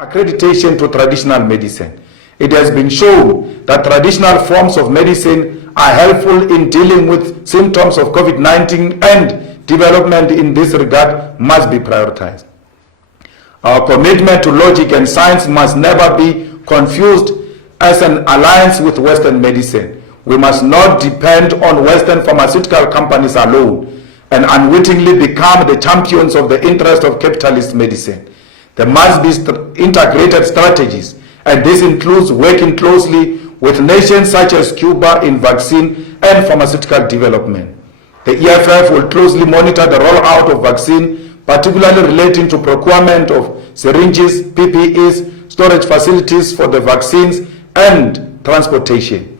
accreditation to traditional medicine. It has been shown that traditional forms of medicine are helpful in dealing with symptoms of COVID-19, and development in this regard must be prioritized. Our commitment to logic and science must never be confused as an alliance with Western medicine. We must not depend on Western pharmaceutical companies alone and unwittingly become the champions of the interest of capitalist medicine. There must be integrated strategies, and this includes working closely with nations such as Cuba in vaccine and pharmaceutical development. The EFF will closely monitor the rollout of vaccine, particularly relating to procurement of syringes, PPEs, storage facilities for the vaccines, and transportation.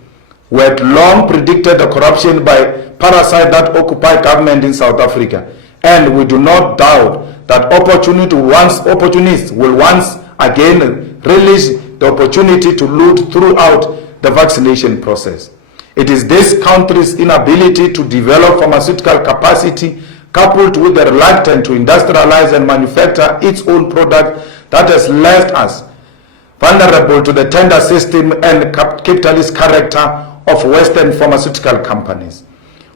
We had long predicted the corruption by parasites that occupy government in South Africa, and we do not doubt that opportunists will once again relish the opportunity to loot throughout the vaccination process. It is this country's inability to develop pharmaceutical capacity, coupled with the reluctance to industrialize and manufacture its own product, that has left us vulnerable to the tender system and capitalist character of Western pharmaceutical companies.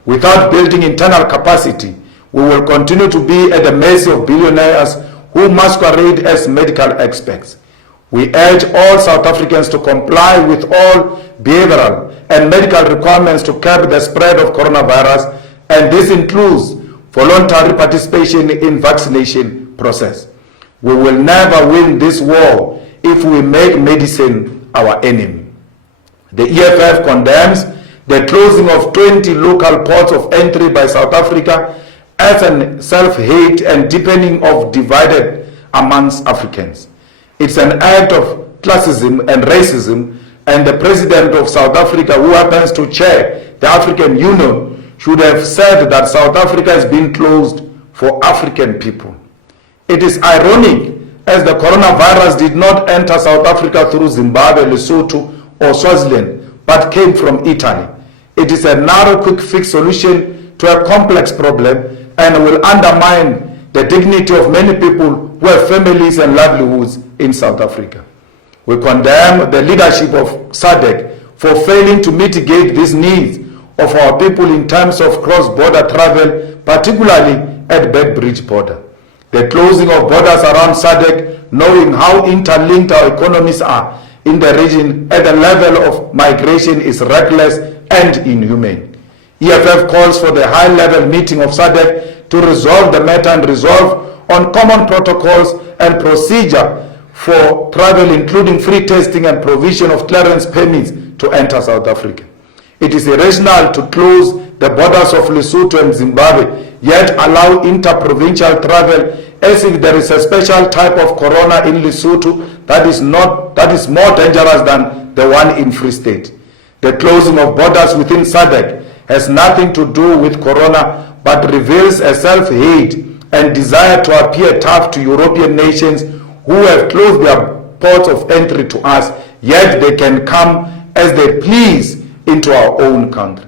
Without building internal capacity, we will continue to be at the mercy of billionaires who masquerade as medical experts. We urge all South Africans to comply with all behavioral and medical requirements to curb the spread of coronavirus, and this includes voluntary participation in vaccination process. We will never win this war if we make medicine our enemy. The EFF condemns the closing of 20 local ports of entry by South Africa as a self-hate and deepening of divided amongst Africans. It's an act of classism and racism, and the president of South Africa, who happens to chair the African Union, should have said that South Africa has been closed for African people. It is ironic, as the coronavirus did not enter South Africa through Zimbabwe, Lesotho, or Swaziland, but came from Italy. It is a narrow, quick-fix solution to a complex problem, and will undermine the dignity of many people who have families and livelihoods in South Africa. We condemn the leadership of SADC for failing to mitigate these needs of our people in terms of cross-border travel, particularly at Beitbridge border. The closing of borders around SADC, knowing how interlinked our economies are in the region at the level of migration, is reckless and inhumane. EFF calls for the high-level meeting of SADC to resolve the matter and resolve on common protocols and procedure for travel, including free testing and provision of clearance permits to enter South Africa. It is irrational to close the borders of Lesotho and Zimbabwe, yet allow inter-provincial travel as if there is a special type of corona in Lesotho that is more dangerous than the one in Free State. The closing of borders within SADC has nothing to do with corona, but reveals a self-hate and desire to appear tough to European nations who have closed their ports of entry to us, yet they can come as they please into our own country.